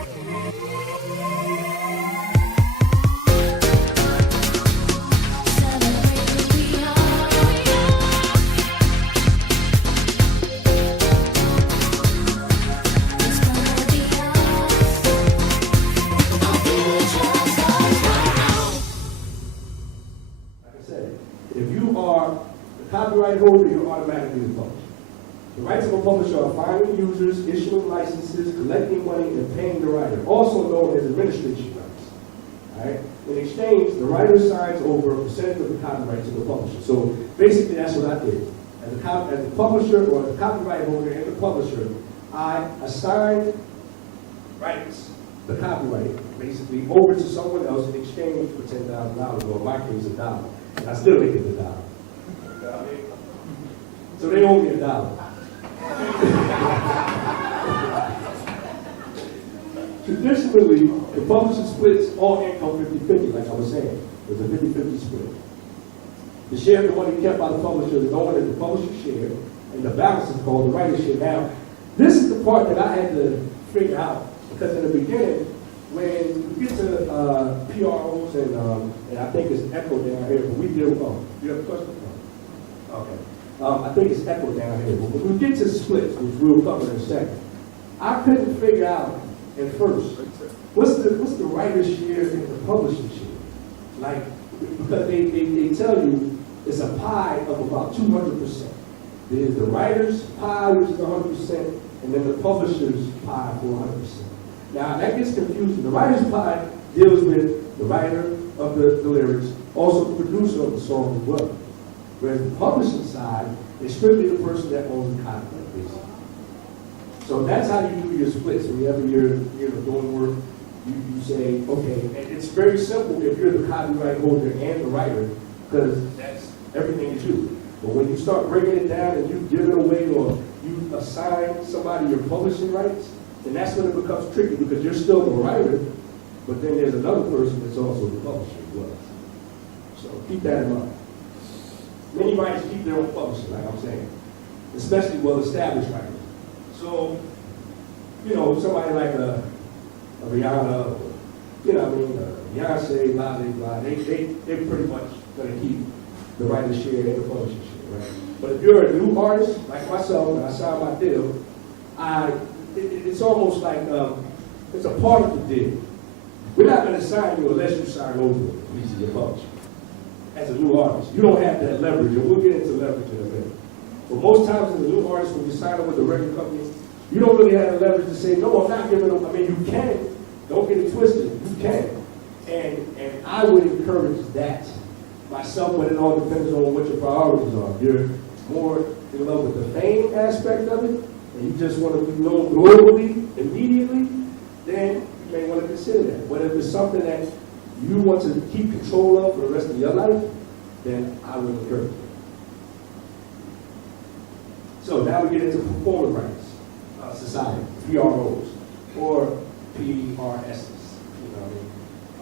If you are the copyright holder, you're automatically the publisher. The rights of a publisher are finding users, issuing licenses, collecting money, and paying the writer, also known as administration rights. All right? In exchange, the writer signs over a percentage of the copyright to the publisher. So basically, that's what I did. As the publisher or the copyright holder and the publisher, I assigned rights, the copyright, basically, over to someone else in exchange for $10,000, or in my case, $1. And I still make it $1. So they owe me $1. Traditionally, the publisher splits all income 50-50, like I was saying. There's a 50-50 split. The share of the money kept by the publisher is known as the publisher's share, and the balance is called the writer's share. Now, this is the part that I had to figure out, because in the beginning, when you get to PROs, and I think it's Echo down here, but we deal with, you have a question? No. Okay. I think it's Echo down here, but when we get to splits, which we'll cover in a second, I couldn't figure out at first, what's the writer's share and the publisher's share? Like, because they tell you it's a pie of about 200%. There's the writer's pie, which is 100%, and then the publisher's pie for 100%. Now, that gets confusing. The writer's pie deals with the writer of the lyrics, also the producer of the song as well. Whereas the publishing side is strictly the person that owns the copyright, basically. So that's how you do your splits. Whenever you're doing work, you say, okay, and it's very simple if you're the copyright holder and the writer, because that's everything is you. But when you start breaking it down and you give it away or you assign somebody your publishing rights, then that's when it becomes tricky, because you're still the writer, but then there's another person that's also the publisher as well. So keep that in mind. Many writers keep their own publisher, like I'm saying, especially well-established writers. So, somebody like a Rihanna, or, Beyonce, blah, blah, blah, they're pretty much going to keep the writer's share and the publisher's share, right? But if you're a new artist, like myself, and I signed my deal, it's almost like it's a part of the deal. We're not going to sign you unless you sign over a piece of your publisher. As a new artist, you don't have that leverage, and we'll get into leverage in a minute. But most times as a new artist, when you sign up with a record company, you don't really have the leverage to say, no, I'm not giving them. I mean, you can. Don't get it twisted. You can. And I would encourage that myself, but it all depends on what your priorities are. If you're more in love with the fame aspect of it, and you just want to be known globally, immediately, then you may want to consider that. But if it's something that you want to keep control of for the rest of your life, then I would encourage it. So now we get into performance rights society, PROs, or PRSs.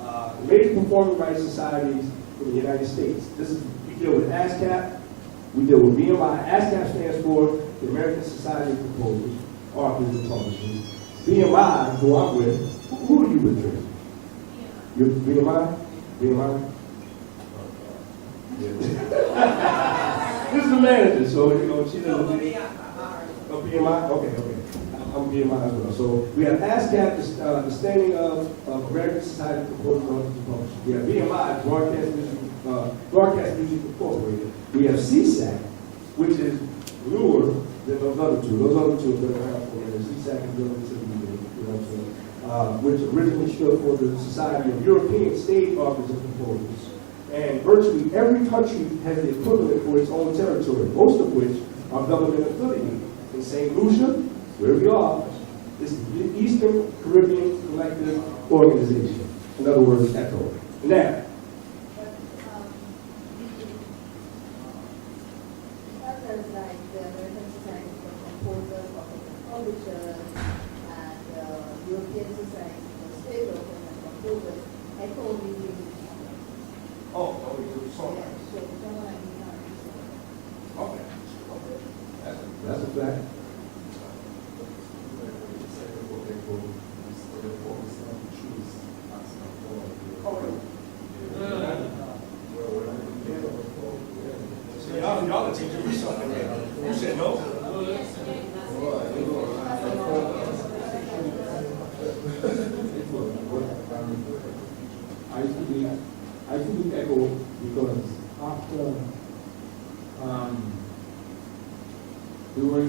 The major performing rights societies in the United States. We deal with ASCAP, we deal with BMI. ASCAP stands for the American Society of Composers, Authors, and Publishers. BMI, who I'm with, who are you with, Tracy? You're BMI? BMI? Yeah. This is the manager, so she doesn't. Oh, BMI? Okay. I'm BMI as well. So we have ASCAP, the standing of American Society of Composers, Authors, and Publishers. We have BMI, Broadcast Music Incorporated. We have CSAC, which is newer than those other two. Those other two have been around for years. CSAC is relatively new, which originally stood for the Society of European Stage Authors and Composers. And virtually every country has the equivalent for its own territory, most of which are government affiliated. In St. Lucia, where we are, is the Eastern Caribbean Collective Organization. In other words, ECHO. Now, others like the American Society for Composers, Publishers, and European Society for State Authors and Composers, ECHO only gives it. only do songwriters. Yeah, so someone like me now. Okay. That's a fact.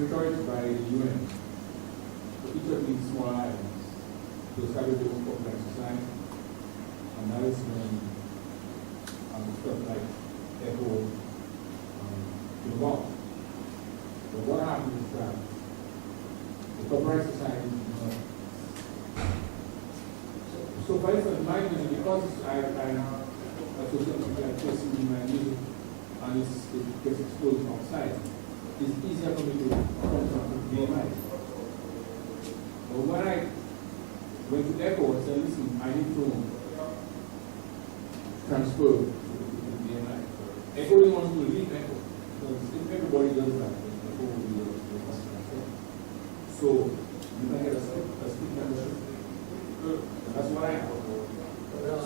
encouraged by the UN. So each of these small islands to establish their own copyright society. And that is when stuff like ECHO involved. But what happens is that the copyright society is not. So for instance, my music, because I associate like with my music and it gets exposed outside, it's easier for me to contact with BMI. But when I went to ECHO and said, listen, I need to transfer to BMI. ECHO didn't want to leave ECHO because if everybody does that, ECHO will be the customer. So you can get a split membership. That's what I have.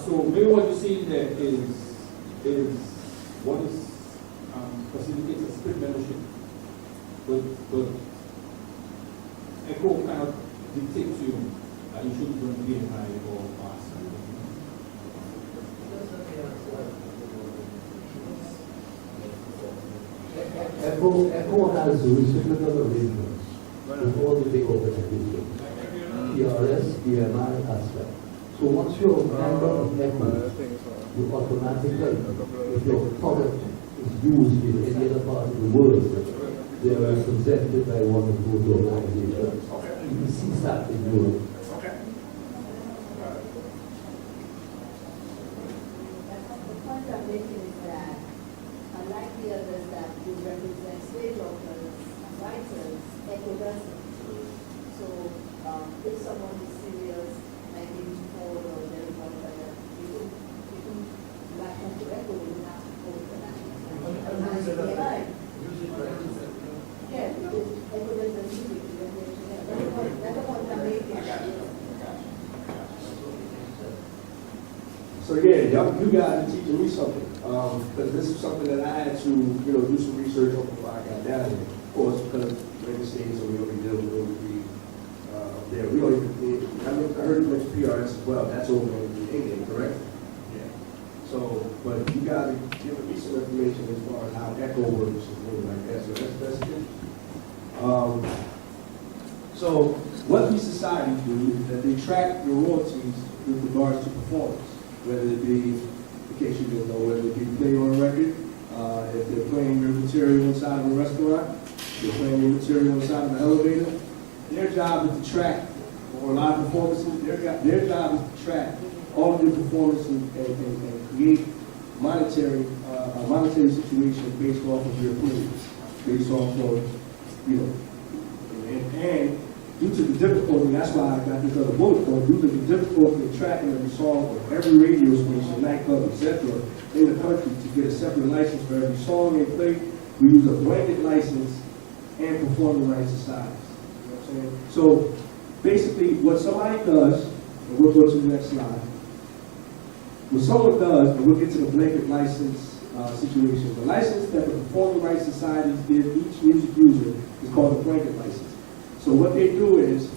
So maybe what you see there is what is facilitates a split membership, but ECHO kind of dictates to you that you should go to BMI or pass. ECHO has reciprocal arrangements with all the big organizations, PRS, BMI, as well. So once you're a member of ECHO, you automatically, if your product is used in any other part of the world, they are represented by one of those organizations. You can see that in Europe. The point I'm making is that, unlike the others that would represent stage authors and writers, ECHO doesn't. So if someone is serious, like maybe Ford or Jerry Potter, you can like come to ECHO, you have to go to the national. Yeah, because ECHO doesn't need it to represent. That's the point I'm making. So yeah, you guys are teaching me something, because this is something that I had to, do some research on before I got down here. Of course, because we're in the States, so we only deal with there. We don't even, I heard you mention PRS as well. That's over in England, correct? Yeah. So, but you guys are giving me some information as far as how ECHO works and things like that. So that's good. So what these societies do is that they track your royalties with regards to performance. Whether it be, in case you didn't know, whether it be playing on a record, if they're playing your material inside of a restaurant, if they're playing your material inside of an elevator, their job is to track, or live performances, their job is to track all of your performances and create a monetary situation based off of your plays, based off of, and due to the difficulty, that's why I got this other bullet point, due to the difficulty of tracking every song on every radio station, nightclub, etc., in the country to get a separate license for every song they play, we use a blanket license and performing rights societies. You know what I'm saying? So basically, what somebody does, and we'll go to the next slide, what someone does, and we'll get to the blanket license situation, the license that the performing rights societies give each music user is called a blanket license. So what they do is,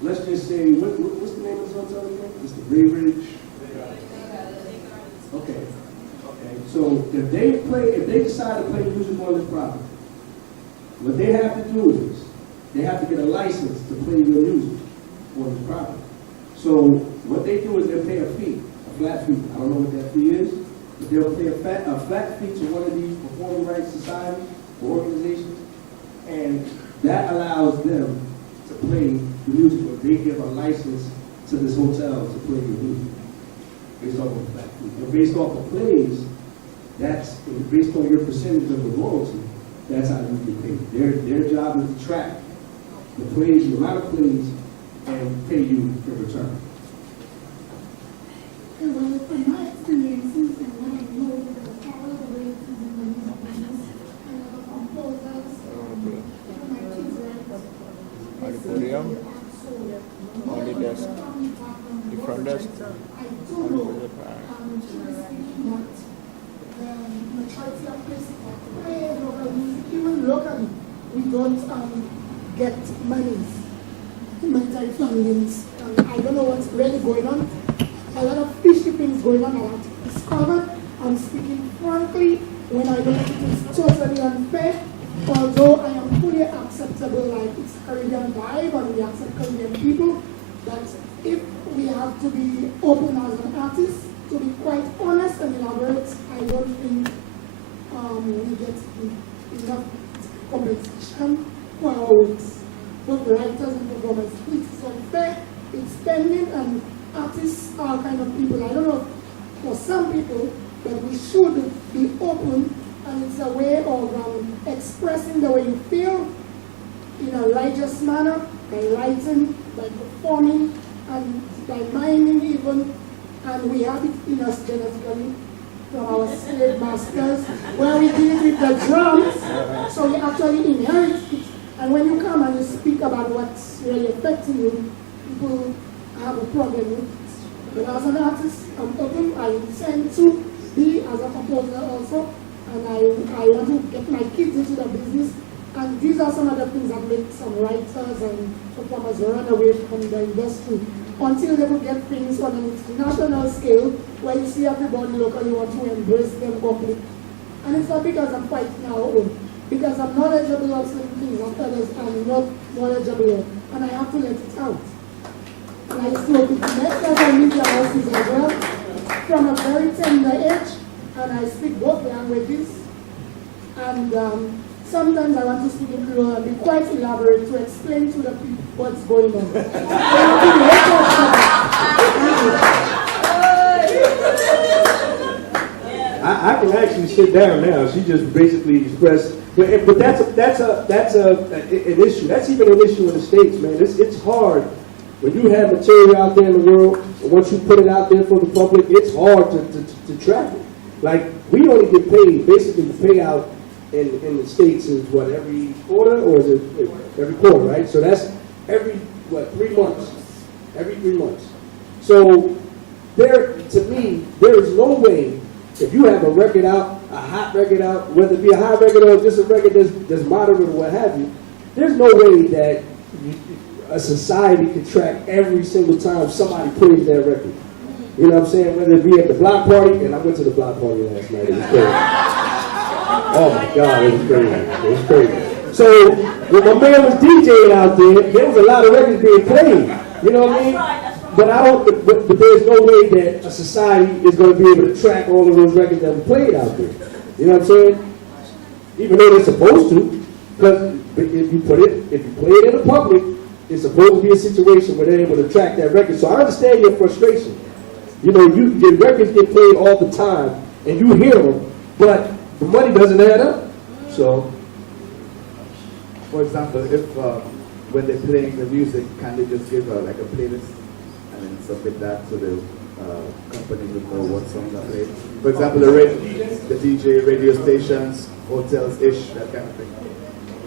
let's just say, what's the name of this hotel again? It's the Bay Ridge. Okay. So if they decide to play music on this property, what they have to do is, they have to get a license to play your music on this property. So what they do is they'll pay a fee, a flat fee. I don't know what that fee is, but they'll pay a flat fee to one of these performing rights societies or organizations, and that allows them to play the music, or they give a license to this hotel to play your music based off of a flat fee. And based off of plays, that's based on your percentage of the royalty, that's how you get paid. Their job is to track the plays, the amount of plays, and pay you in return. Well, from my experiences and what I know, all the way to the music business, composers, my kids auditorium, on the desk, the front desk, I do know, truly speaking, that the majority of places that play local music, even locally, we don't get monies, monetary fundings. I don't know what's really going on. A lot of fishy things going on. I want to discover. I'm speaking frankly when I know it is totally unfair. although I am fully acceptable, like it's Caribbean vibe and we accept Caribbean people, but if we have to be open as an artist, to be quite honest and elaborate, I don't think we get enough compensation for our works, both writers and performers. It's unfair, it's spending, and artists are kind of people, I don't know, for some people, but we should be open, and it's a way of expressing the way you feel in a righteous manner, by writing, by performing, and by miming even, and we have it in us genetically from our slave masters, where we did it with the drums, so we actually inherit it. And when you come and you speak about what's really affecting you, people have a problem with it. But as an artist, I'm open, I intend to be as a composer also, and I want to get my kids into the business. And these are some of the things that make some writers and performers run away from the industry until they will get things on an international scale where you see everybody locally want to embrace them completely. And it's not because I'm fighting our own, because I'm knowledgeable of certain things that others are not knowledgeable of, and I have to let it out. And I spoke with network media houses as well from a very tender age, and I speak both languages. And sometimes I want to speak in Creole and be quite elaborate to explain to the people what's going on. I can actually sit down now. She just basically expressed, but that's an issue. That's even an issue in the States, man. It's hard when you have material out there in the world, and once you put it out there for the public, it's hard to track it. Like, we only get paid, basically the payout in the States is what, every quarter, or is it every quarter, right? So that's every, 3 months? Every 3 months. So to me, there is no way, if you have a record out, a hot record out, whether it be a hot record or just a record that's moderate or what have you, there's no way that a society can track every single time somebody plays that record. You know what I'm saying? Whether it be at the block party, and I went to the block party last night, it was crazy. Oh my God, it was crazy. It was crazy. So when my man was DJing out there was a lot of records being played. You know what I mean? But there's no way that a society is going to be able to track all of those records that were played out there. You know what I'm saying? Even though they're supposed to, because if you play it in the public, it's supposed to be a situation where they're able to track that record. So I understand your frustration. You know, your records get played all the time, and you hear them, but the money doesn't add up. So, for example, if when they're playing the music, can they just give like a playlist and then submit that so the company would know what songs are played? For example, the DJ, radio stations, hotels-ish, that kind of thing.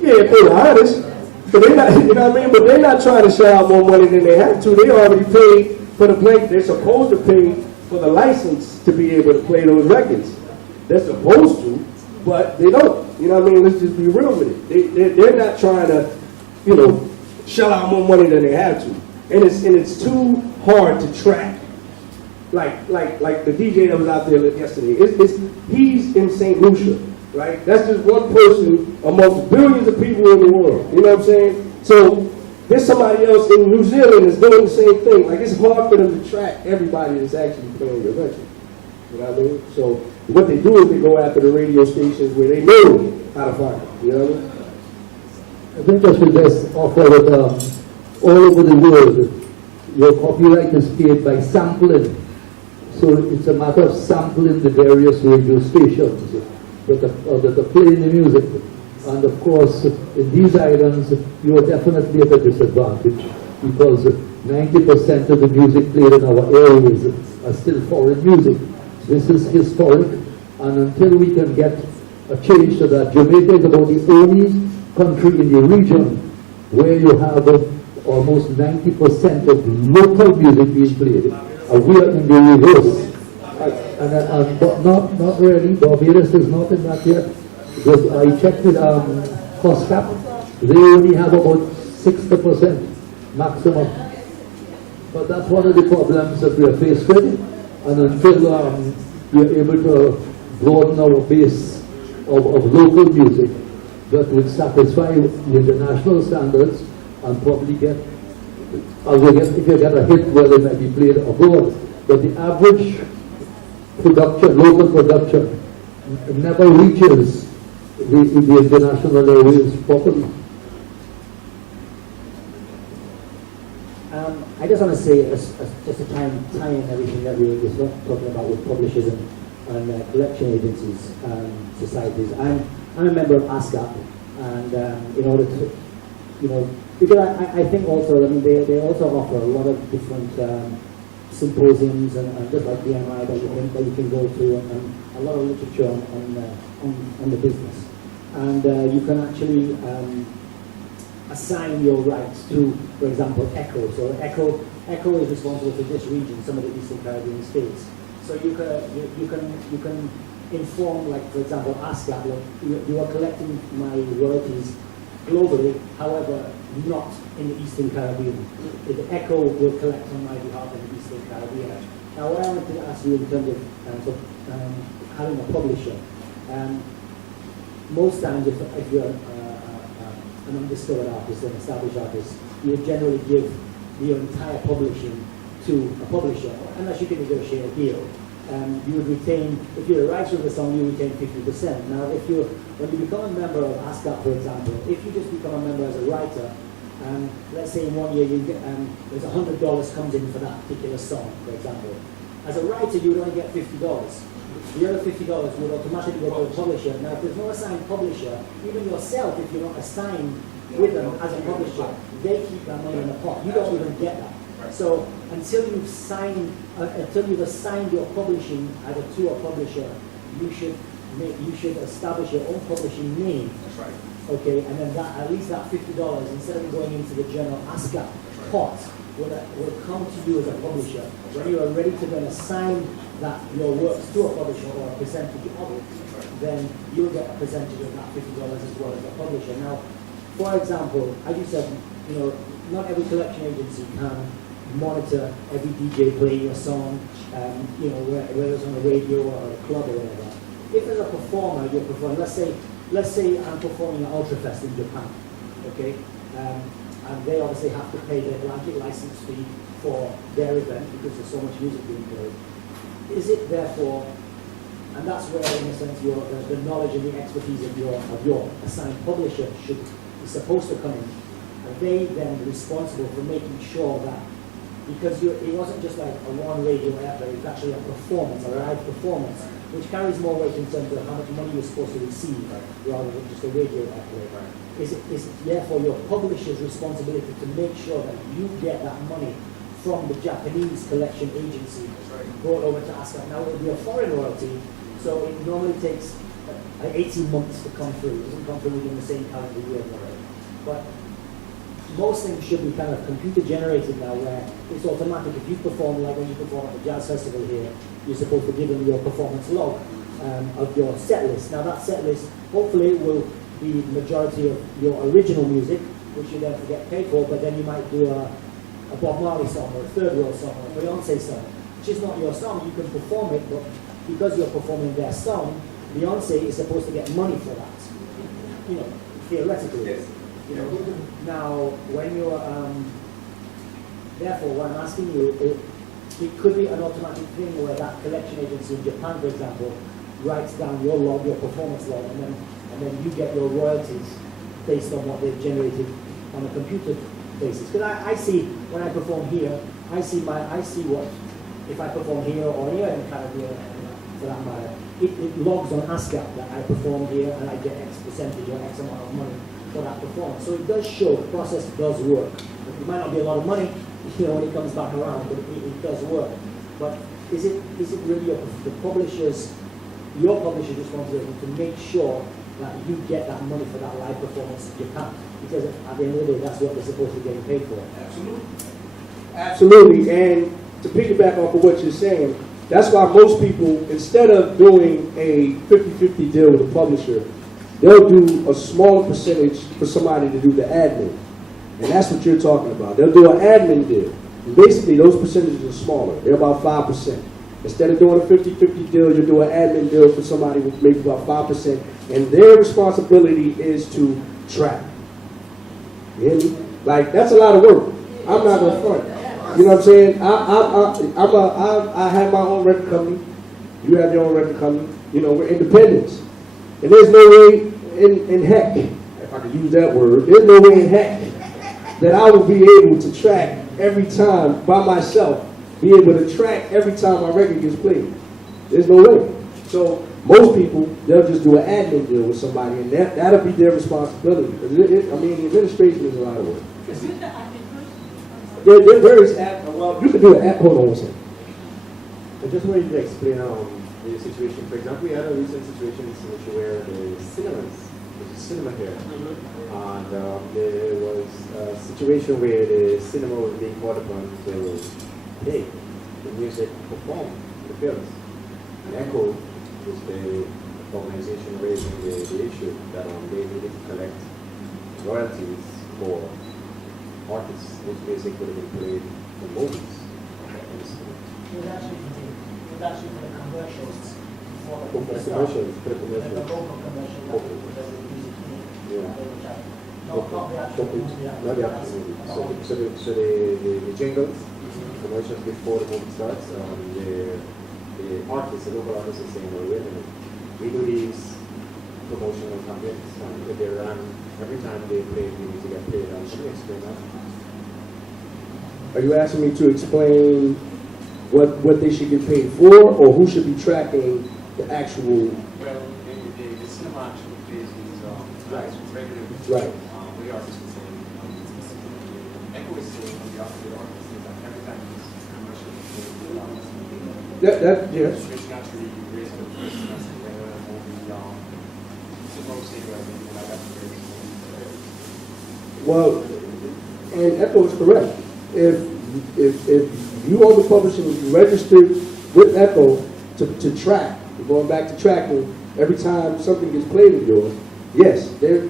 Yeah, if they're honest, but they're not, you know what I mean? But they're not trying to shell out more money than they have to. They already paid for the play. They're supposed to pay for the license to be able to play those records. They're supposed to, but they don't. You know what I mean? Let's just be real with it. They're not trying to, you know, shell out more money than they have to. And it's too hard to track. Like the DJ that was out there yesterday. He's in St. Lucia, right? That's just one person amongst billions of people in the world. You know what I'm saying? So there's somebody else in New Zealand that's doing the same thing. Like, it's hard for them to track everybody that's actually playing the record. You know what I mean? So what they do is they go after the radio stations where they know how to find it. You know what I mean? I think just with this offer that all over the world, your copyright is paid by sampling. So it's a matter of sampling the various radio stations that are playing the music. And of course, in these islands, you are definitely at a disadvantage because 90% of the music played in our areas are still foreign music. This is historic, and until we can get a change to that, Jamaica is about the only country in the region where you have almost 90% of local music being played. And we are in the reverse. But not really. Barbados is not in that yet. Because I checked with COSCAP, they only have about 60% maximum. But that's one of the problems that we are faced with. And until we are able to broaden our base of local music, that would satisfy the international standards and probably get, if you get a hit, well, it might be played abroad. But the average production, local production, never reaches the international areas properly. I just want to say, just to try and tie in everything that we were talking about with publishers and collection agencies, societies. I'm a member of ASCAP, and in order to, because I think also, they also offer a lot of different symposiums and just like BMI that you can go to, and a lot of literature on the business, and you can actually assign your rights to, for example, ECHO. So ECHO is responsible for this region, some of the Eastern Caribbean states. So you can inform, like for example, ASCAP, like you are collecting my royalties globally, however, not in the Eastern Caribbean. The ECHO will collect on my behalf in the Eastern Caribbean. Now, what I wanted to ask you in terms of having a publisher, most times if you're an undiscovered artist, an established artist, you would generally give your entire publishing to a publisher, unless you can negotiate a deal. You would retain, if you're a writer of the song, you retain 50%. Now, when you become a member of ASCAP, for example, if you just become a member as a writer, let's say in 1 year you get, there's $100 comes in for that particular song, for example. As a writer, you would only get $50. The other $50 would automatically go to the publisher. Now, if there's no assigned publisher, even yourself, if you're not assigned with them as a publisher, they keep that money in the pot. You don't even get that. So until you've assigned your publishing either to a publisher, you should establish your own publishing name. That's right. Okay, and then at least that $50, instead of going into the general ASCAP pot, will come to you as a publisher. When you are ready to then assign your works to a publisher or a percentage of it, then you'll get a percentage of that $50 as well as a publisher. Now, for example, as you said, not every collection agency can monitor every DJ playing your song, whether it's on the radio or a club or whatever. If as a performer you're performing, let's say I'm performing at Ultrafest in Japan, okay, and they obviously have to pay their blanket license fee for their event because there's so much music being played. Is it therefore, and that's where in a sense the knowledge and the expertise of your assigned publisher is supposed to come in. Are they then responsible for making sure that, because it wasn't just like a one radio airplay, it's actually a performance, a live performance, which carries more weight in terms of how much money you're supposed to receive, rather than just a radio airplay. Is it therefore your publisher's responsibility to make sure that you get that money from the Japanese collection agency brought over to ASCAP? Now it will be a foreign royalty, so it normally takes 18 months to come through. It doesn't come through within the same calendar year. But most things should be kind of computer generated now, where it's automatic. If you perform, like when you perform at the jazz festival here, you're supposed to give them your performance log of your set list. Now that set list hopefully will be the majority of your original music, which you then get paid for, but then you might do a Bob Marley song or a Third World song or a Beyonce song, which is not your song. You can perform it, but because you're performing their song, Beyonce is supposed to get money for that. Theoretically. Yes. Now, when you're, therefore, what I'm asking you, it could be an automatic thing where that collection agency in Japan, for example, writes down your log, your performance log, and then you get your royalties based on what they've generated on a computer basis. Because I see, when I perform here, I see what, if I perform here or here in Caribbean, for that matter, it logs on ASCAP that I performed here and I get X percentage or X amount of money for that performance. So it does show the process does work. It might not be a lot of money, when it comes back around, but it does work. But is it really your publisher's responsibility to make sure that you get that money for that live performance in Japan? Because at the end of the day, that's what they're supposed to be getting paid for. Absolutely. And to piggyback off of what you're saying, that's why most people, instead of doing a 50-50 deal with a publisher, they'll do a smaller percentage for somebody to do the admin. And that's what you're talking about. They'll do an admin deal. And basically, those percentages are smaller. They're about 5%. Instead of doing a 50-50 deal, you do an admin deal for somebody with maybe about 5%, and their responsibility is to track. You hear me? Like, that's a lot of work. I'm not gonna front. You know what I'm saying? I have my own record company. You have your own record company. You know, we're independents. And there's no way in heck, if I could use that word, there's no way in heck that I will be able to track every time by myself, be able to track every time my record gets played. There's no way. So most people, they'll just do an admin deal with somebody, and that'll be their responsibility. Because I mean, the administration is a lot of work. There is well, you can do an app. Hold on one second. I just wanted to explain the situation. For example, we had a recent situation where the cinemas, there's a cinema here, and there was a situation where the cinema was being called upon to play the music performed in the films. And ECHO was the organization raising the issue that they needed to collect royalties for artists whose music would have been played in movies. It was actually for the commercials. For the commercials, for the commercials. The local commercials. Yeah. Not the actual movie. Not the actual movie. So the jingles, commercials before the movie starts, the artists, the local artists are saying, well, wait a minute, we do these promotional campaigns, and if they run every time they play, we need to get paid. Can you explain that? Are you asking me to explain what they should get paid for, or who should be tracking the actual? Well, the cinema actually plays these regularly. Right. We are just saying, ECHO is saying on the opposite artists is that every time these commercials play, Yes. which naturally raises the person as to whether a movie supposed to like that. Well, and ECHO is correct. If you own the publishing, if you registered with ECHO to track, going back to tracking every time something gets played of yours, yes, the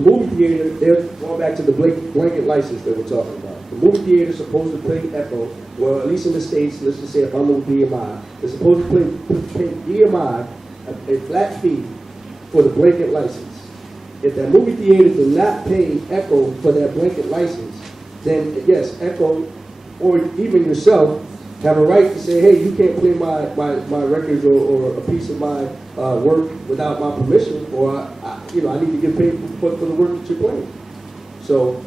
movie theater, they're going back to the blanket license that we're talking about. The movie theater is supposed to play ECHO, well, at least in the States, let's just say if I'm with BMI, they're supposed to pay BMI a flat fee for the blanket license. If that movie theater does not pay ECHO for that blanket license, then yes, ECHO or even yourself have a right to say, hey, you can't play my records or a piece of my work without my permission, or I need to get paid for the work that you're playing. So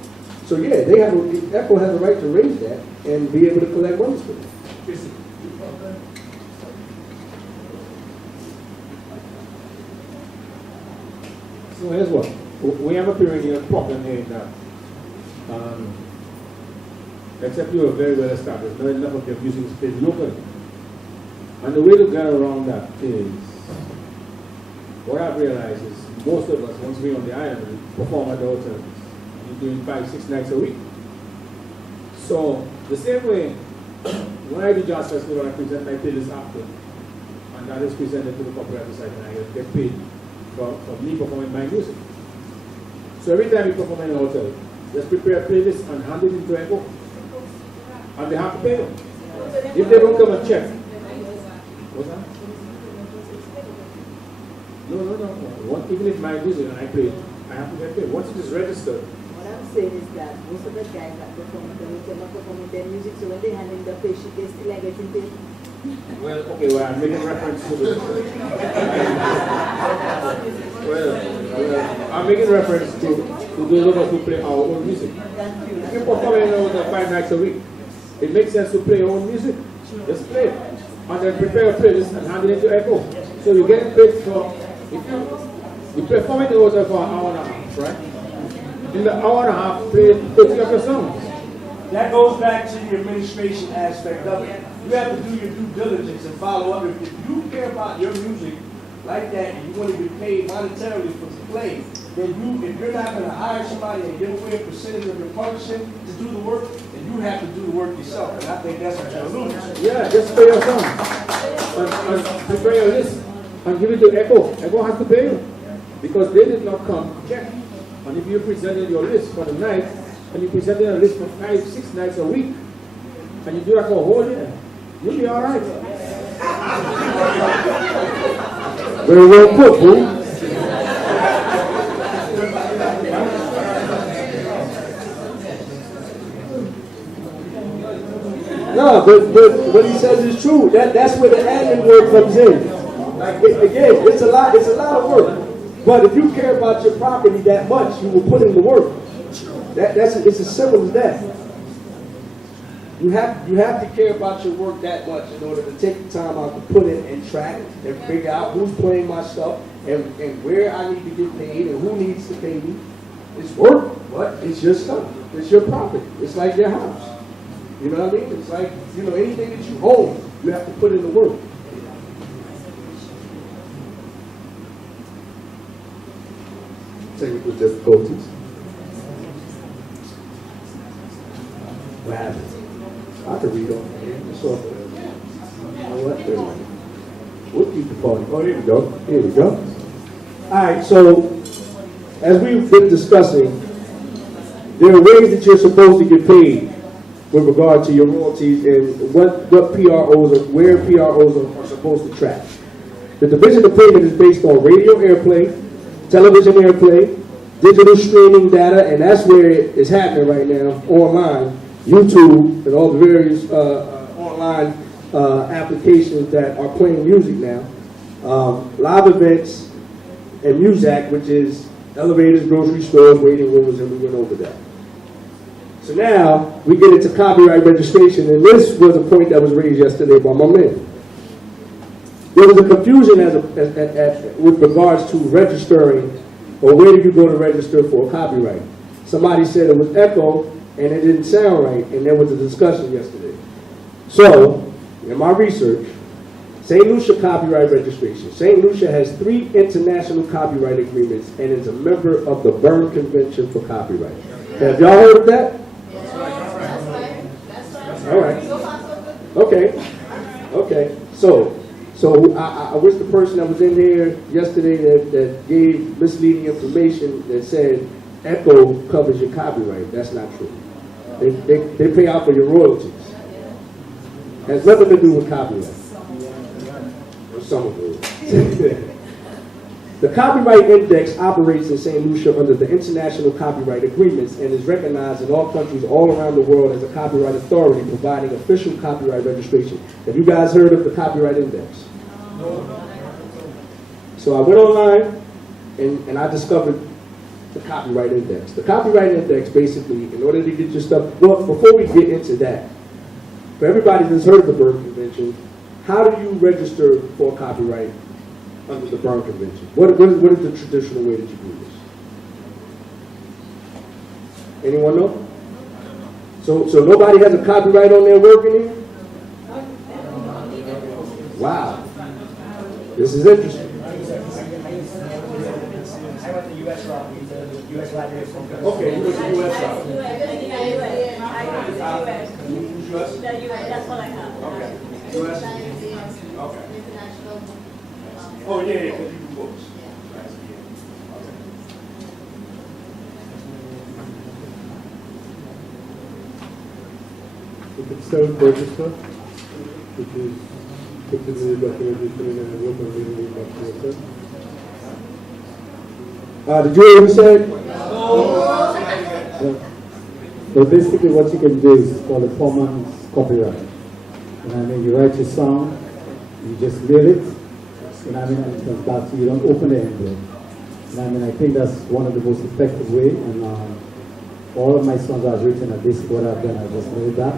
yeah, ECHO has a right to raise that and be able to collect money for it. So here's what. We have a perennial problem here in that, except you are very well established, not enough of your music is played locally. And the way to get around that is, what I've realized is most of us, once we're on the island, perform at the hotels. You're doing 5-6 nights a week. So the same way, when I do jazz festival, I present my playlist after, and that is presented to the Copywright Society, and I get paid for me performing my music. So every time you perform in a hotel, just prepare a playlist and hand it into ECHO, and they have to pay them. If they don't come and check, what's that? No. Even if my music and I play, I have to get paid. Once it is registered. What I'm saying is that most of the guys that perform at the hotel are performing their music, so when they hand in the pay sheet, they still are getting paid. Well, okay, I'm making reference to the. I'm making reference to those of us who play our own music. If you're performing over 5 nights a week, it makes sense to play your own music. Just play it. And then prepare a playlist and hand it into ECHO. So you're getting paid for, if you perform in the hotel for an hour and a half, right? In the hour and a half, play 30 of your songs. That goes back to the administration aspect of it. You have to do your due diligence and follow up. If you care about your music like that and you want to be paid monetarily for the play, then if you're not going to hire somebody and give away a percentage of your publishing to do the work, then you have to do the work yourself. And I think that's what you're alluding to. Yeah, just play your song. And prepare your list and give it to ECHO. ECHO has to pay you because they did not come to check. And if you presented your list for the night, and you presented a list for 5-6 nights a week, and you do that for a whole year, you'll be all right. Very well put, boo. No, but what he says is true. That's where the admin work comes in. Like again, it's a lot of work. But if you care about your property that much, you will put in the work. It's as simple as that. You have to care about your work that much in order to take the time out to put it and track and figure out who's playing my stuff and where I need to get paid and who needs to pay me. It's work, but it's your stuff. It's your property. It's like your house. You know what I mean? It's like, anything that you own, you have to put in the work. Technical difficulties. What happened? I could read on here. So, we'll keep the party. Oh, here we go. Here we go. All right, so as we've been discussing, there are ways that you're supposed to get paid with regard to your royalties and what PROs, where PROs are supposed to track. The division of payment is based on radio airplay, television airplay, digital streaming data, and that's where it is happening right now, online, YouTube, and all the various online applications that are playing music now. Live events, and Muzak, which is elevators, grocery stores, waiting rooms, and we went over that. So now, we get into copyright registration, and this was a point that was raised yesterday by my man. There was a confusion with regards to registering, or where do you go to register for a copyright? Somebody said it was echo, and it didn't sound right, and there was a discussion yesterday. So, in my research, St. Lucia copyright registration. St. Lucia has 3 international copyright agreements and is a member of the Berne Convention for Copyright. Have y'all heard of that? All right. Okay. So I wish the person that was in here yesterday that gave misleading information that said echo covers your copyright. That's not true. They pay out for your royalties. Has nothing to do with copyright. Or some of it. The Copyright Index operates in St. Lucia under the International Copyright Agreements and is recognized in all countries all around the world as a copyright authority providing official copyright registration. Have you guys heard of the Copyright Index? No. So I went online and I discovered the Copyright Index. The Copyright Index basically, in order to get your stuff, well, before we get into that, for everybody that's heard of the Berne Convention, how do you register for copyright under the Berne Convention? What is the traditional way that you do this? Anyone know? So nobody has a copyright on their work in here? Wow. This is interesting. I went to the U.S. route, the U.S. Library of Congress. Okay, you went to the U.S. route. The U.S., that's what I have. Okay. US. Okay. International. Oh, yeah, you do books. If it's self-register, which is typically documentation in a work or meeting documentation. Did you hear what he said? No. So basically what you can do is called a performance copyright. You know what I mean? You write your song, you just mail it, you know what I mean, and it comes back to you, don't open the envelope. You know what I mean? I think that's one of the most effective way, and all of my songs I've written are basically what I've done. I just mail it back,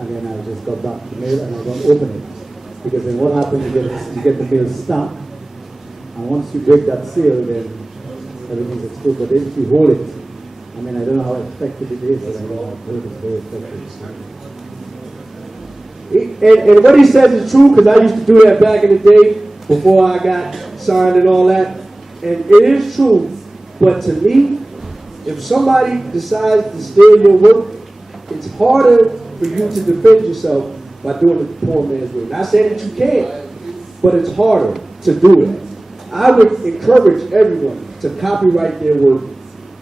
and then I just got back the mail and I don't open it. Because then what happens, you get the mail stamped, and once you break that seal, then everything's exposed. But if you hold it, I mean, I don't know how effective it is, but I know I've heard it's very effective. And what he says is true, because I used to do that back in the day before I got signed and all that. And it is true, but to me, if somebody decides to steal your work, it's harder for you to defend yourself by doing it the poor man's way. Not saying that you can't, but it's harder to do it. I would encourage everyone to copyright their work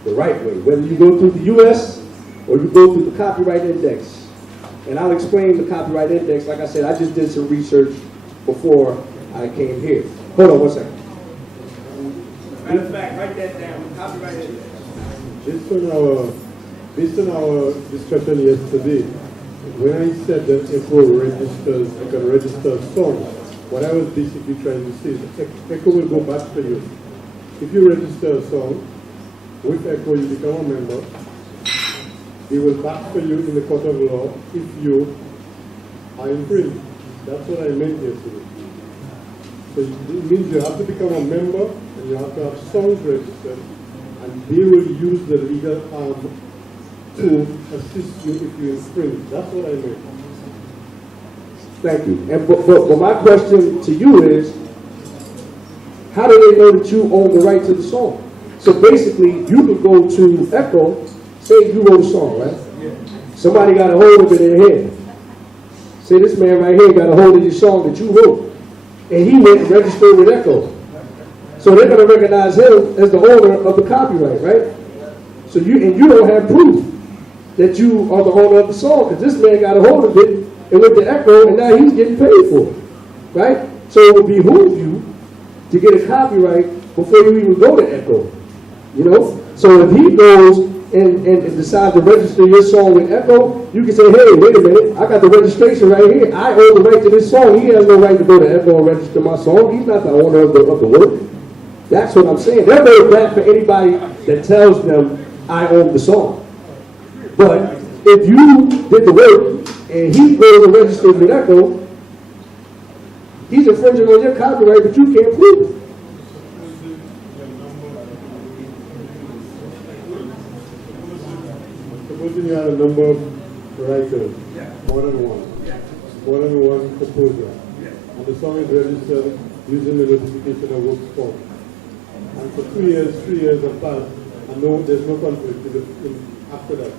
the right way, whether you go through the U.S. or you go through the Copyright Index. And I'll explain the Copyright Index. Like I said, I just did some research before I came here. Hold on one second. Matter of fact, write that down. Copyright it. Based on our discussion yesterday, when I said that Echo registers, I can register a song, what I was basically trying to say is Echo will go back for you. If you register a song, with Echo you become a member, they will back for you in the court of law if you are infringed. That's what I meant yesterday. So it means you have to become a member and you have to have songs registered, and they will use the legal arm to assist you if you infringe. That's what I meant. Thank you. And but my question to you is, how do they know that you own the right to the song? So basically, you can go to Echo, say you wrote a song, right? Somebody got a hold of it in their head. Say this man right here got a hold of your song that you wrote, and he went and registered with Echo. So they're going to recognize him as the owner of the copyright, right? So you don't have proof that you are the owner of the song, because this man got a hold of it and went to Echo, and now he's getting paid for it, right? So it would behoove you to get a copyright before you even go to Echo, you know? So if he goes and decides to register your song with Echo, you can say, hey, wait a minute, I got the registration right here. I own the right to this song. He has no right to go to Echo and register my song. He's not the owner of the work. That's what I'm saying. They're very bad for anybody that tells them I own the song. But if you did the work and he goes and registers with Echo, he's infringing on your copyright, but you can't prove it. Supposing you had a number of writers, more than one composer, and the song is registered using the notification of works form. And for 2 years, 3 years have passed, and there's no conflict after that.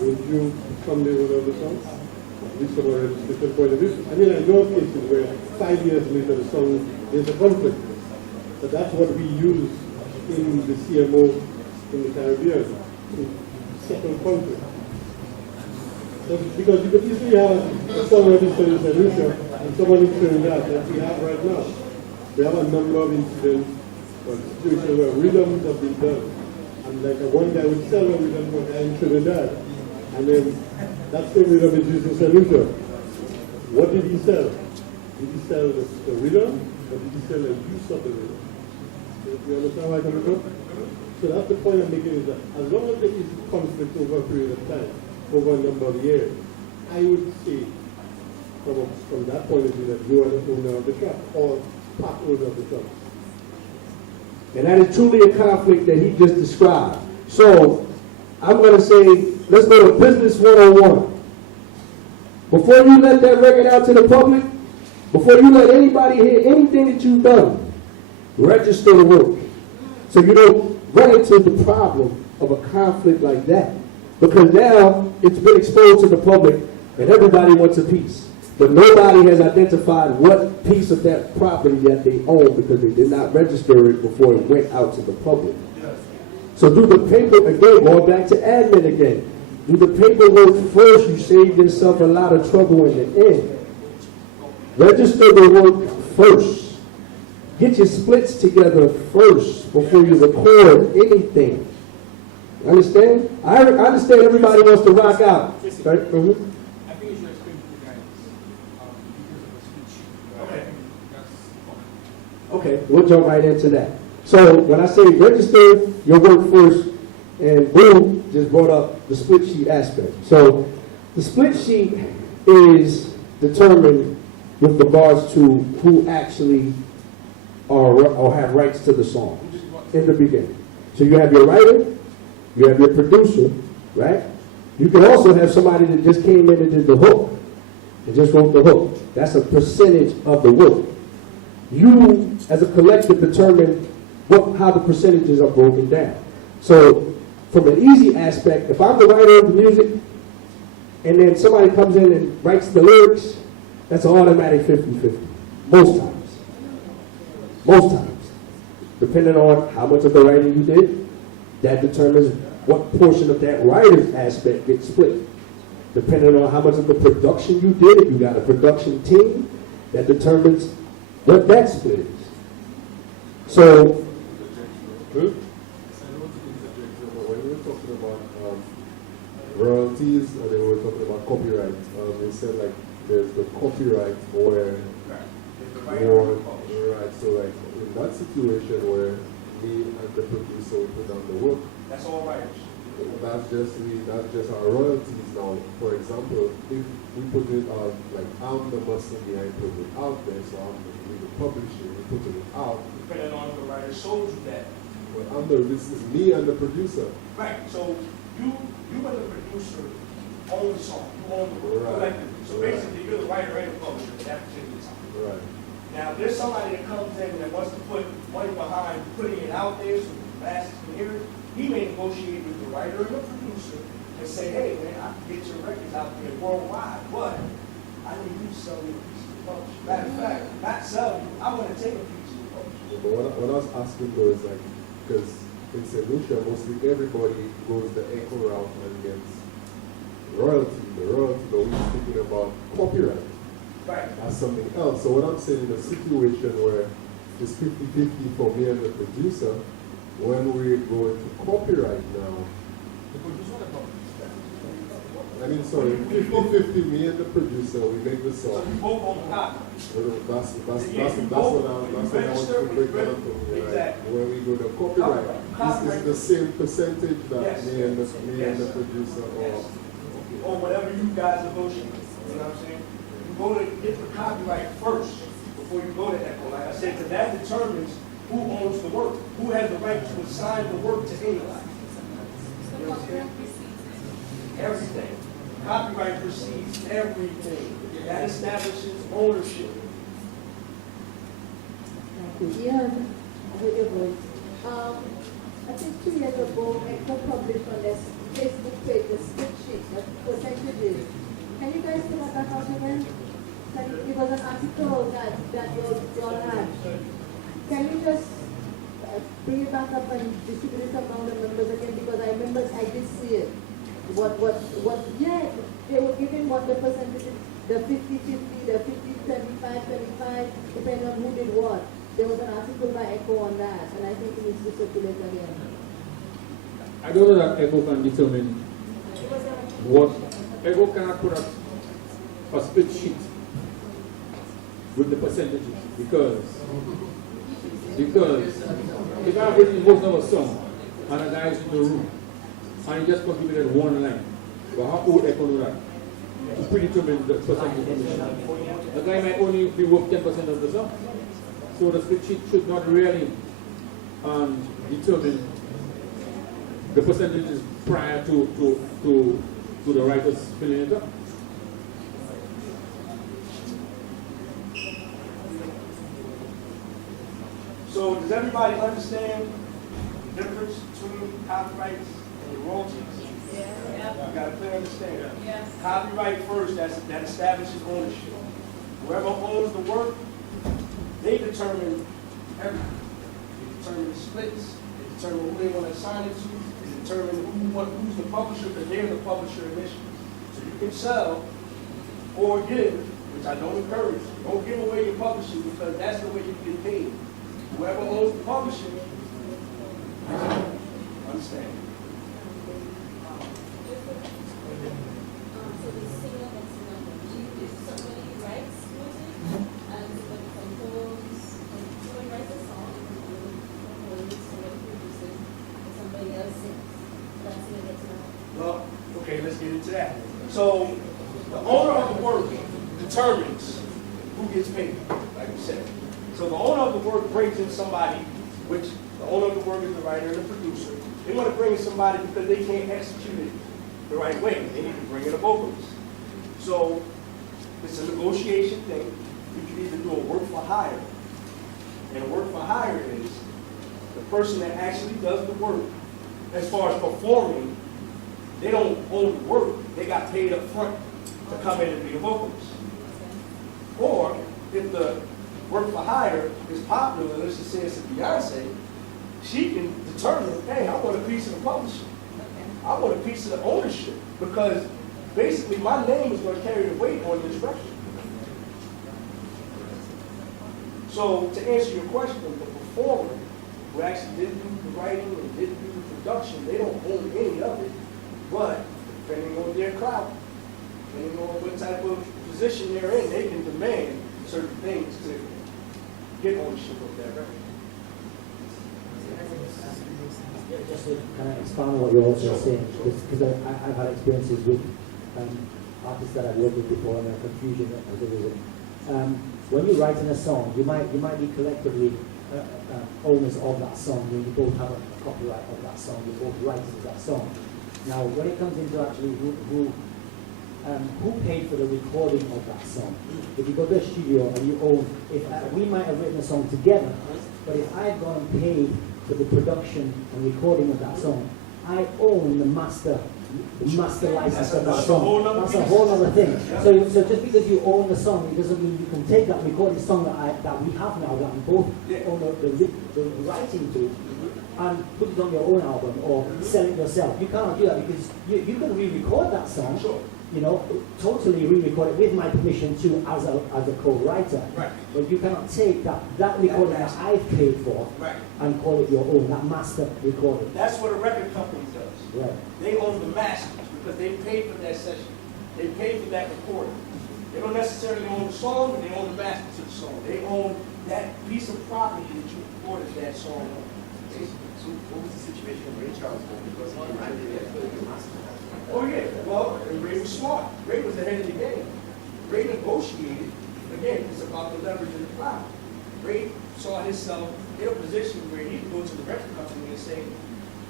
Would you someday hold on the song? At least from a registration point of view. I mean, I know of cases where 5 years later the song, there's a conflict. But that's what we use in the CMO in the Caribbean, to settle conflict. So, because you could easily have a song registered in St. Lucia and someone in Trinidad, that we have right now. We have a number of incidents or situations where rhythms have been done. And like one guy would sell a rhythm to a guy in Trinidad, and then that same rhythm is used in St. Lucia. What did he sell? Did he sell the rhythm, or did he sell the use of the rhythm? You understand why I'm coming from? So that's the point I'm making, is that as long as there is conflict over a period of time, over a number of years, I would say, from that point of view, that you are the owner of the track, or part owner of the track. And that is truly a conflict that he just described. So I'm going to say, let's go to Business 101. Before you let that record out to the public, before you let anybody hear anything that you've done, register the work. So you don't run into the problem of a conflict like that. Because now it's been exposed to the public and everybody wants a piece. But nobody has identified what piece of that property that they own because they did not register it before it went out to the public. So do the paper, again, going back to admin again. Do the paperwork first, you save yourself a lot of trouble in the end. Register the work first. Get your splits together first before you record anything. Understand? I understand everybody wants to rock out. Right? Mm-hmm. I think you should explain to the guys because of the speech. Okay, we'll jump right into that. So when I say register your work first, and Boo just brought up the split sheet aspect. So the split sheet is determined with regards to who actually are or have rights to the songs in the beginning. So you have your writer, you have your producer, right? You can also have somebody that just came in and did the hook, and just wrote the hook. That's a percentage of the work. You, as a collective, determine how the percentages are broken down. So from an easy aspect, if I'm the writer of the music, and then somebody comes in and writes the lyrics, that's an automatic 50-50. Most times. Most times. Depending on how much of the writing you did, that determines what portion of that writer's aspect gets split. Depending on how much of the production you did, if you got a production team, that determines what that split is. So, When we were talking about royalties and then we were talking about copyright, they said like there's the copyright where right, so like in that situation where me and the producer we put down the work, that's all writers. that's just our royalties now. For example, if we put it out, like I'm the muscle behind putting it out there, so I'm the publisher, we putting it out. Depending on the writer sold you that. Well, this is me and the producer. Right, so you and the producer own the song, you own the work collectively. So basically, you're the writer and the publisher at that particular time. Right. Now, if there's somebody that comes in that wants to put money behind putting it out there so the masses can hear it, he may negotiate with the writer and the producer and say, hey, man, I can get your records out there worldwide, but I need you to sell me a piece of the publisher. Matter of fact, not sell you, I want to take a piece of the publisher. But what I was asking though is like, because in St. Lucia, mostly everybody goes the echo route and gets royalty, but we're speaking about copyright. Right. As something else. So what I'm saying in a situation where it's 50-50 for me and the producer, when we go into copyright now, I mean, sorry, 50-50 me and the producer, we make the song. So you both own the copy. That's what I want to break down to. Exactly. When we go to copyright, this is the same percentage that me and the producer or whatever you guys negotiate. You know what I'm saying? You go to get the copyright first before you go to echo. Like I said, because that determines who owns the work, who has the right to assign the work to anybody. You know what I'm saying? Everything. Copyright precedes everything. That establishes ownership. Yeah, very good. I think 2 years ago, Echo published on their Facebook page a split sheet of percentages. Can you guys pull that out again? It was an article that you all had. Can you just bring it back up and distribute it among the members again? Because I remember I did see it. Yeah, they were giving what the percentage is, the 50-50, the 50-75-25, depending on who did what. There was an article by Echo on that, and I think it needs to circulate again. I don't know that Echo can determine what. Echo cannot put up a split sheet with the percentages because if I put in most of a song and a guy is in the room and he just contributed one line, but how would Echo know that? To predetermine the percentage of the song. A guy might only be worth 10% of the song. So the split sheet should not really determine the percentages prior to the writers filling it up. So does everybody understand the difference between copyrights and royalties? Yeah. You got a clear understanding? Yes. Copyright first, that establishes ownership. Whoever owns the work, they determine everything. They determine the splits, they determine who they want to assign it to, they determine who's the publisher, because they're the publisher initially. So you can sell or give, which I don't encourage. Don't give away your publishing because that's the way you get paid. Whoever owns the publishing, understand. So the singer that's not, if somebody writes music and somebody somebody writes a song, somebody produces, and somebody else sings, that singer gets not. Well, okay, let's get into that. So the owner of the work determines who gets paid, like you said. So the owner of the work brings in somebody, which the owner of the work is the writer and the producer. They want to bring in somebody because they can't execute it the right way. They need to bring in a vocalist. So it's a negotiation thing. You can either do a work for hire. And a work for hire is the person that actually does the work. As far as performing, they don't own the work. They got paid up front to come in and be a vocalist. Or if the work for hire is popular, let's just say it's a Beyonce, she can determine, hey, I want a piece of the publishing. I want a piece of the ownership because basically my name is going to carry the weight on this record. So to answer your question, the performer who actually didn't do the writing and didn't do the production, they don't own any of it. But depending on their clout, depending on what type of position they're in, they can demand certain things to get ownership of that record. Just to kind of expand on what you're also saying, because I've had experiences with artists that I've worked with before, and there's confusion as a result. When you're writing a song, you might be collectively owners of that song. You both have a copyright of that song. You're both writers of that song. Now, when it comes into actually who paid for the recording of that song? If you go to a studio and you own, we might have written a song together, but if I've gone and paid for the production and recording of that song, I own the master license of that song. That's a whole other thing. So just because you own the song, it doesn't mean you can take that recorded song that we have now, that we both own the writing to, and put it on your own album or sell it yourself. You can't do that because you can re-record that song. Sure. You know, totally re-record it with my permission too as a co-writer. Right. But you cannot take that recording that I've paid for and call it your own, that master recording. That's what a record company does. Right. They own the masters because they paid for that session. They paid for that recording. They don't necessarily own the song, but they own the master to the song. They own that piece of property that you recorded that song on. So what was the situation of Ray Charles? Because he reminded me of the master. Oh yeah, well, Ray was smart. Ray was ahead of the game. Ray negotiated. Again, it's about the leverage in the cloud. Ray saw himself in a position where he could go to the record company and say,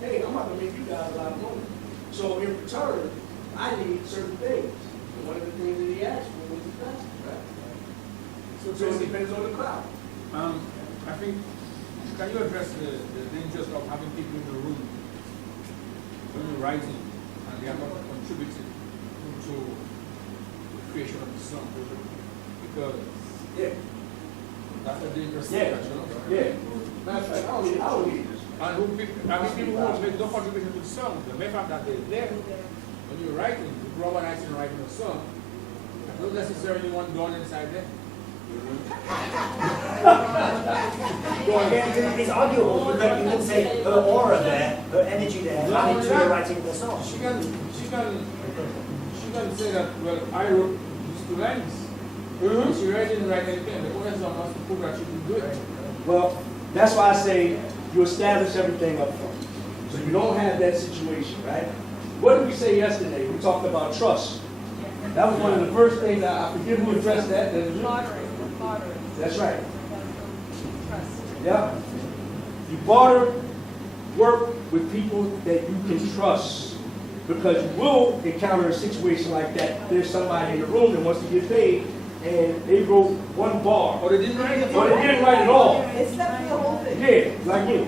hey, I'm not going to make you guys a lot of money. So in return, I need certain things. And one of the things that he asked for was the master, right? So it depends on the cloud. I think, can you address the dangers of having people in the room when you're writing and they are not contributing to the creation of the song? Because that's a dangerous thing, you know? Yeah. Matter of fact, I don't need this. And people who make no contribution to the song, the mere fact that they're there, when you're writing, you're organizing writing a song, you don't necessarily want dawn inside there. It's arguable. You can say her aura there, her energy there, added to the writing of the song. She can say that, well, I wrote these 2 lines. She really didn't write anything. The onus on us to prove that she can do it. Well, that's why I say you establish everything up front. So you don't have that situation, right? What did we say yesterday? We talked about trust. That was one of the first things, I forget who addressed that. That's right. Yeah. You barter work with people that you can trust. Because you will encounter a situation like that. There's somebody in the room that wants to get paid, and they wrote 1 bar. Or they didn't write it. Or they didn't write it all. It's not the whole thing. Yeah, like you.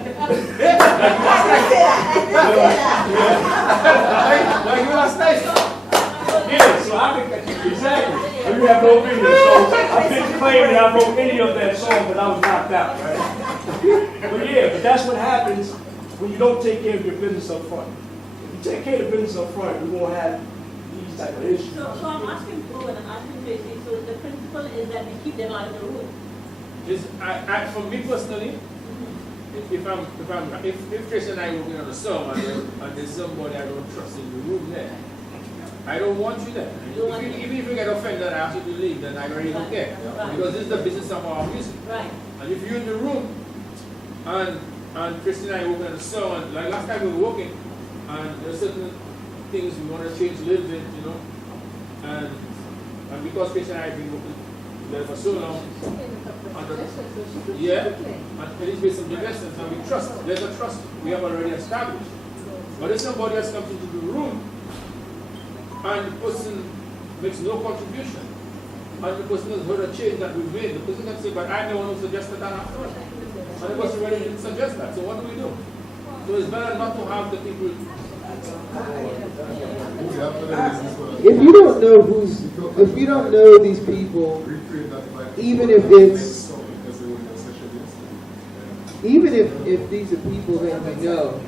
Like you last night. Yeah, so I think exactly. And you have no opinion. So I couldn't claim that I wrote any of that song, but I was knocked out, right? But yeah, but that's what happens when you don't take care of your business up front. If you take care of the business up front, we won't have these type of issues. So I'm asking Flo and I'm asking Tracy, so the principle is that we keep them out of the room. For me personally, if Tracy and I are working on a song and there's somebody I don't trust in the room there, I don't want you there. Even if you get offended and I ask you to leave, then I really don't care. Because this is the business of our music. Right. And if you're in the room and Tracy and I are working on a song, and like last time we were working, and there are certain things we want to change a little bit, you know, and because Tracy and I have been working together for so long, and it's based on the investments, and we trust. There's a trust we have already established. But if somebody else comes into the room and the person makes no contribution, and the person has heard a change that we've made, the person can say, but I'm the one who suggested that afterwards. And the person really didn't suggest that, so what do we do? So it's better not to have the people. If you don't know these people, even if these are people that we know,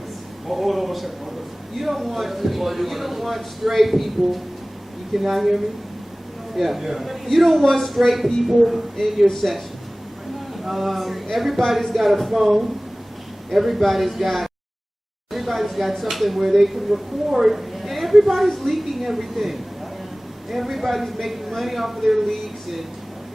Hold on a second. you don't want stray people. You cannot hear me? Yeah. You don't want straight people in your session. Everybody's got a phone. Everybody's got something where they can record, and everybody's leaking everything. Everybody's making money off of their leaks, and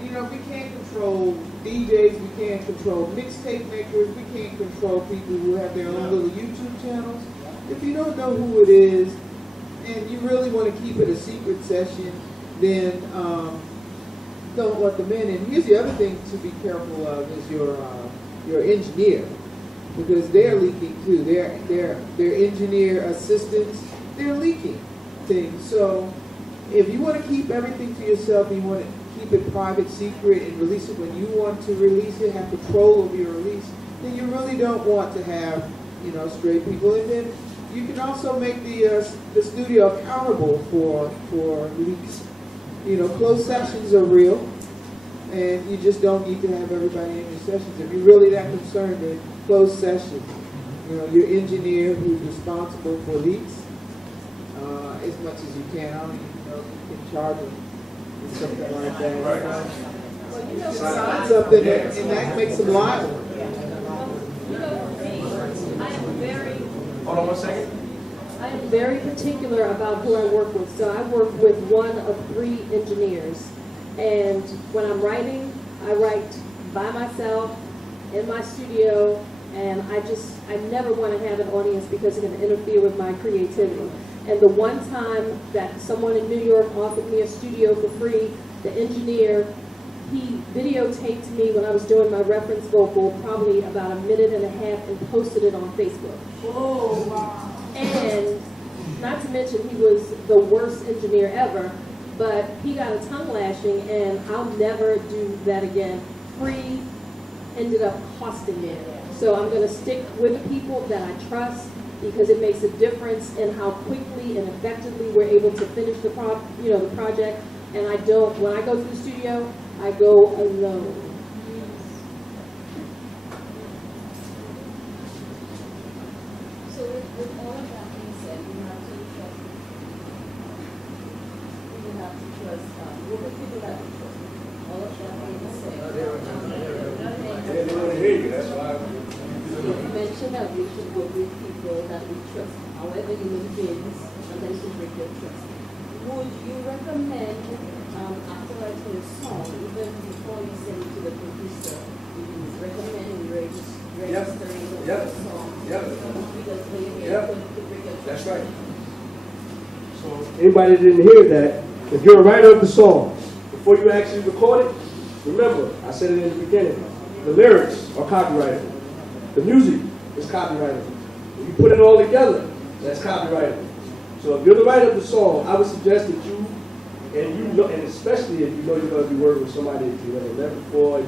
we can't control DJs, we can't control mixtape makers, we can't control people who have their own little YouTube channels. If you don't know who it is, and you really want to keep it a secret session, then don't let them in. And here's the other thing to be careful of is your engineer, because they're leaking too. Their engineer assistants, they're leaking things. So if you want to keep everything to yourself, and you want to keep it private, secret, and release it when you want to release it, have control over your release, then you really don't want to have stray people. And then you can also make the studio accountable for leaks. Closed sessions are real, and you just don't need to have everybody in your sessions. If you're really that concerned, then closed sessions. Your engineer who's responsible for leaks, as much as you can. I don't even know if you can charge them or something like that. Well, Sign something and that makes them liable. Hold on 1 second. I am very particular about who I work with. So I work with one of 3 engineers. And when I'm writing, I write by myself in my studio. And I never want to have an audience because it can interfere with my creativity. And the one time that someone in New York offered me a studio for free, the engineer, he videotaped me when I was doing my reference vocal, probably about 1.5 minutes, and posted it on Facebook. Oh, wow. And not to mention he was the worst engineer ever, but he got a tongue lashing, and I'll never do that again. Free ended up costing me. So I'm going to stick with the people that I trust, because it makes a difference in how quickly and effectively we're able to finish the project. And when I go to the studio, I go alone. So with all of that being said, we have to trust. We have to trust the people that we trust. All of that being said, They want to hear you, that's why. you mentioned that we should go with people that we trust. However, human beings, and then to break your trust. Would you recommend, after writing a song, even before you send it to the producer, you recommend and registering the song? Because when you hear it, to break your trust. That's right. So anybody that didn't hear that, if you're a writer of the song, before you actually record it, remember, I said it in the beginning, the lyrics are copyrighted. The music is copyrighted. If you put it all together, that's copyrighted. So if you're the writer of the song, I would suggest that you, and especially if you know you're going to be working with somebody that you never met before, you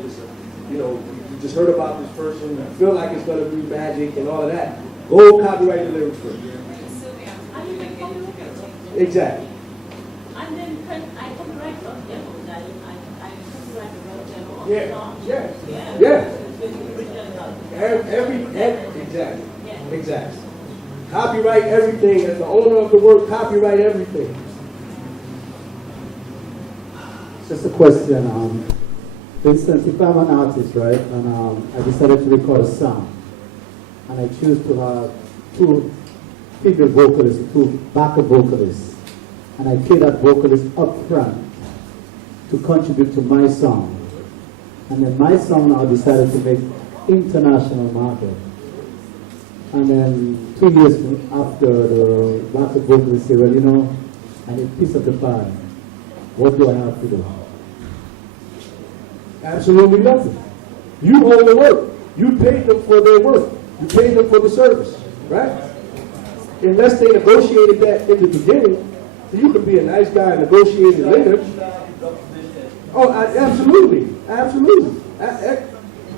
just heard about this person, you feel like it's going to be magic and all of that, go copyright the lyrics first. Exactly. And then I can write on demos. I can write a demo on Yeah, the song. yeah. Exactly. Copyright everything. As the owner of the work, copyright everything. Just a question. For instance, if I'm an artist, right, and I decided to record a song, and I choose to have 2 female vocalists, 2 backup vocalists, and I pay that vocalist up front to contribute to my song, and then my song now decided to make international market. And then 2 years after, the backup vocalist say, well, I need a piece of the pie. What do I have to do? Absolutely nothing. You own the work. You paid them for their work. You paid them for the service, right? Unless they negotiated that in the beginning, so you could be a nice guy and negotiate it later. Oh, absolutely.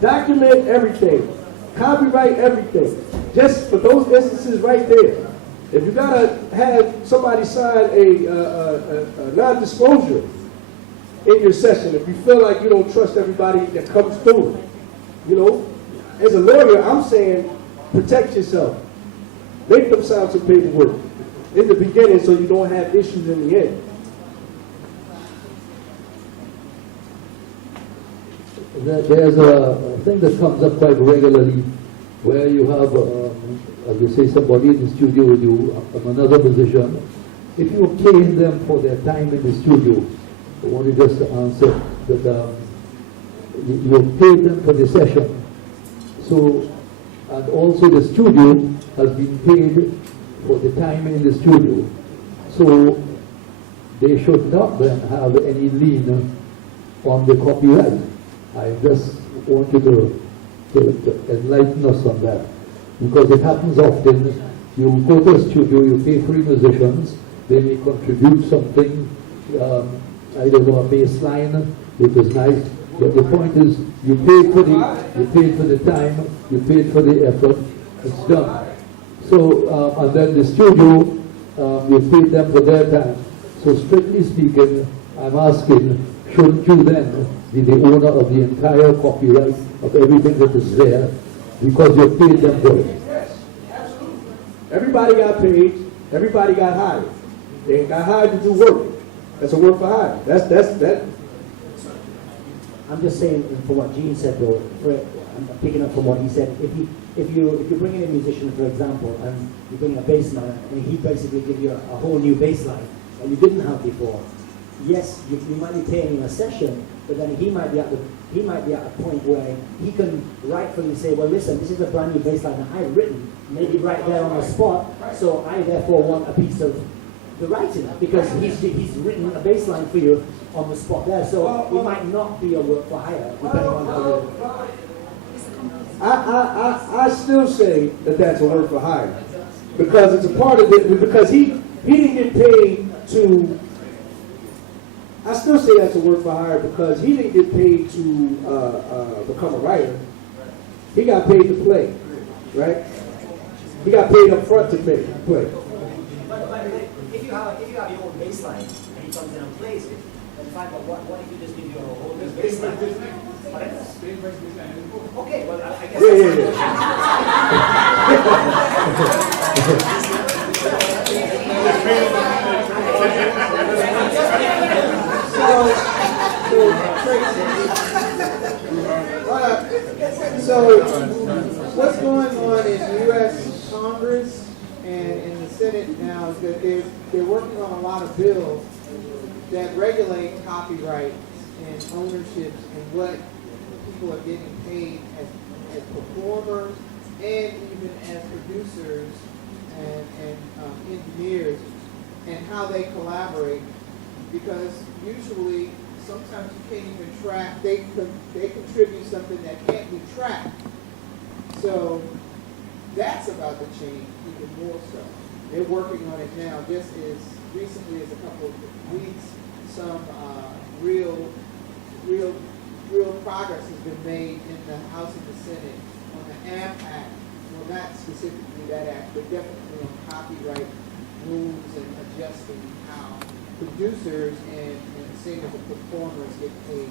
Document everything. Copyright everything. Just for those instances right there. If you gotta have somebody sign a non-disclosure in your session, if you feel like you don't trust everybody that comes through, as a lawyer, I'm saying protect yourself. Make them sign some paperwork in the beginning so you don't have issues in the end. There's a thing that comes up quite regularly, where you have, as you say, somebody in the studio with you, another musician. If you pay them for their time in the studio, I want to just answer that you pay them for the session. So, and also the studio has been paid for the time in the studio. So, they should not then have any lien on the copyright. I just want you to enlighten us on that. Because it happens often, you go to a studio, you pay 3 musicians, they may contribute something, I don't know, a bass line, which is nice, but the point is, you paid for the time, you paid for the effort, it's done. So, and then the studio, you paid them for their time. So strictly speaking, I'm asking, shouldn't you then be the owner of the entire copyright of everything that is there, because you paid them for it? Yes, absolutely. Everybody got paid, everybody got hired. They got hired to do work. That's a work for hire. That. I'm just saying, for what Gene said though, I'm picking up from what he said. If you bring in a musician, for example, and you bring in a bass man, and he basically gives you a whole new bass line that you didn't have before. Yes, you might be paying him a session, but then he might be at a point where he can rightfully say, well, listen, this is a brand new bass line that I've written, maybe right there on the spot, so I therefore want a piece of the writing, because he's written a bass line for you on the spot there, so it might not be a work for hire, depending on how I still say that that's a work for hire, because it's a part of it, because he didn't get paid to. I still say that's a work for hire because he didn't get paid to become a writer. He got paid to play, right? He got paid up front to play. But if you have your own bass line and he comes in and plays it, then fine. But what if you just give your whole bass line? Okay, well I guess. So what's going on in U.S. Congress and in the Senate now is that they're working on a lot of bills that regulate copyright and ownerships and what people are getting paid as performers and even as producers and engineers, and how they collaborate. Because usually, sometimes you can't even track, they contribute something that can't be tracked. So that's about to change even more so. They're working on it now. Just as recently as a couple of weeks, some real progress has been made in the House and the Senate on the AMP Act. Well, not specifically that act, but definitely on copyright rules and adjusting how producers and singers and performers get paid.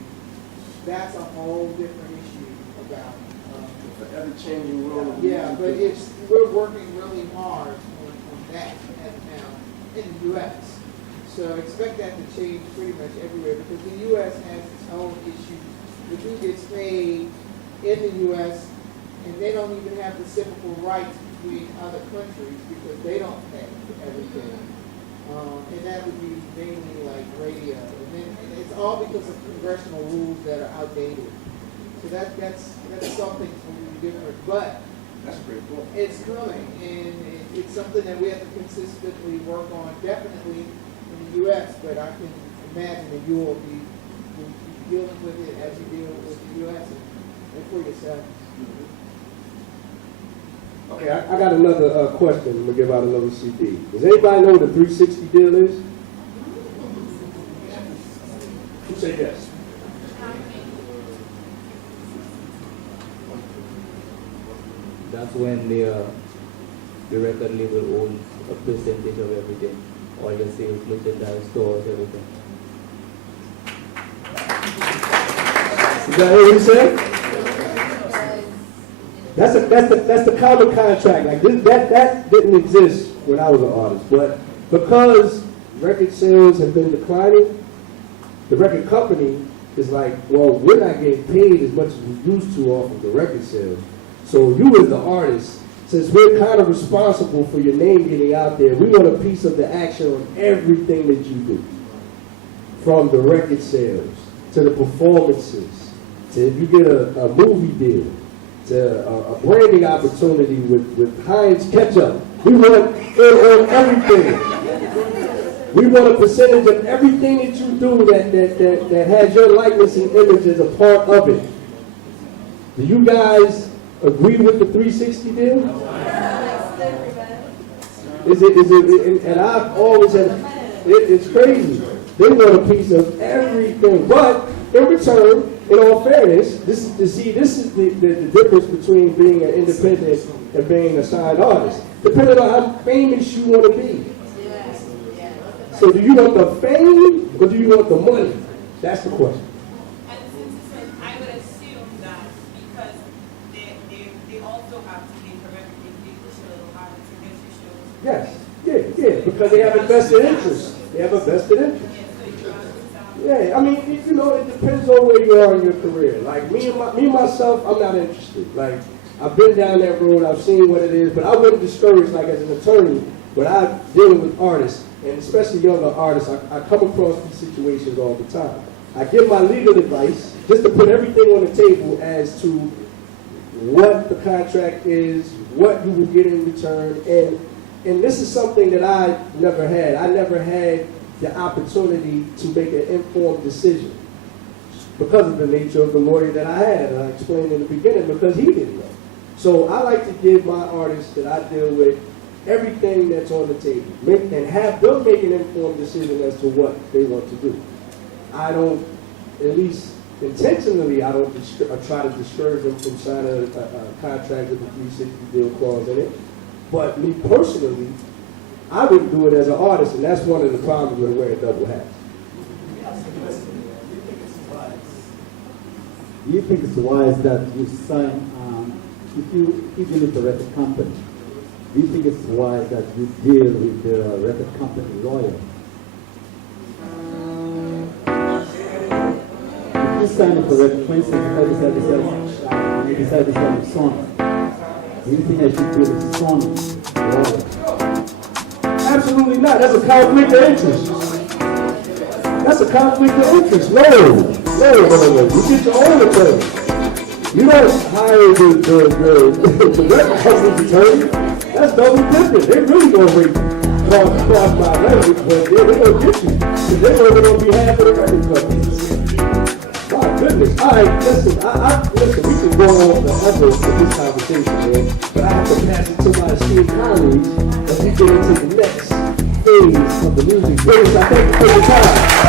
That's a whole different issue about ever-changing world. Yeah, but we're working really hard on that now in the U.S. So expect that to change pretty much everywhere, because the U.S. has its own issues. The who gets paid in the U.S. and they don't even have reciprocal rights between other countries because they don't pay everything. And that would be mainly like radio. And it's all because of congressional rules that are outdated. So that's something totally different. But that's pretty cool. It's coming, and it's something that we have to consistently work on, definitely in the U.S., but I can imagine that you will be dealing with it as you deal with the U.S. and for yourself. Okay, I got another question. I'm going to give out another CD. Does anybody know what the 360 deal is? Who said yes? That's when the record label owns a percentage of everything. All your sales, merchandise, stores, everything. Is that what he said? That's the common contract. Like that didn't exist when I was an artist, but because record sales have been declining, the record company it's like, well, we're not getting paid as much as we used to off of the record sales. So you as the artist, since we're kind of responsible for your name getting out there, we want a piece of the action on everything that you do. From the record sales, to the performances, to if you get a movie deal, to a branding opportunity with Heinz Ketchup. We want it on everything. We want a percentage of everything that you do that has your likeness and image as a part of it. Do you guys agree with the 360 deal? Is it, and I've always had, it's crazy. They want a piece of everything. But in return, in all fairness, this is the difference between being an independent and being a signed artist. Depending on how famous you want to be. So do you want the fame or do you want the money? That's the question. And since you said, I would assume that because they also have to pay for everything, they show, have to get your shows. Yes, yeah, because they have a vested interest. They have a vested interest. Yeah, I mean, you know, it depends on where you are in your career. Like me and myself, I'm not interested. Like I've been down that road, I've seen what it is, but I wouldn't discourage, like as an attorney, when I'm dealing with artists, and especially younger artists, I come across these situations all the time. I give my legal advice just to put everything on the table as to what the contract is, what you will get in return, and this is something that I never had. I never had the opportunity to make an informed decision because of the nature of the lawyer that I had, and I explained in the beginning, because he didn't know. So I like to give my artists that I deal with everything that's on the table, and have them make an informed decision as to what they want to do. I don't, at least intentionally, I don't try to discourage them from signing a contract with a 360 deal clause in it. But me personally, I wouldn't do it as an artist, and that's one of the problems with wearing double hats. Do you think it's wise that you sign, if you deal with the record company, do you think it's wise that you deal with the record company lawyer? If you sign up for record, for instance, if I decide to sell a song, do you think I should deal with the song lawyer? Absolutely not. That's a conflict of interest. That's a conflict of interest. No. You get your own attorney. You don't hire the record company's attorney. That's double dipping. They really gonna rate cross my language, but they're gonna get you. Because they're working on behalf of the record company. My goodness. All right, listen, we can go on forever with this conversation, man. But I have to pass it to my esteemed colleagues as we get into the next phase of the music. Ladies, I thank you for your time.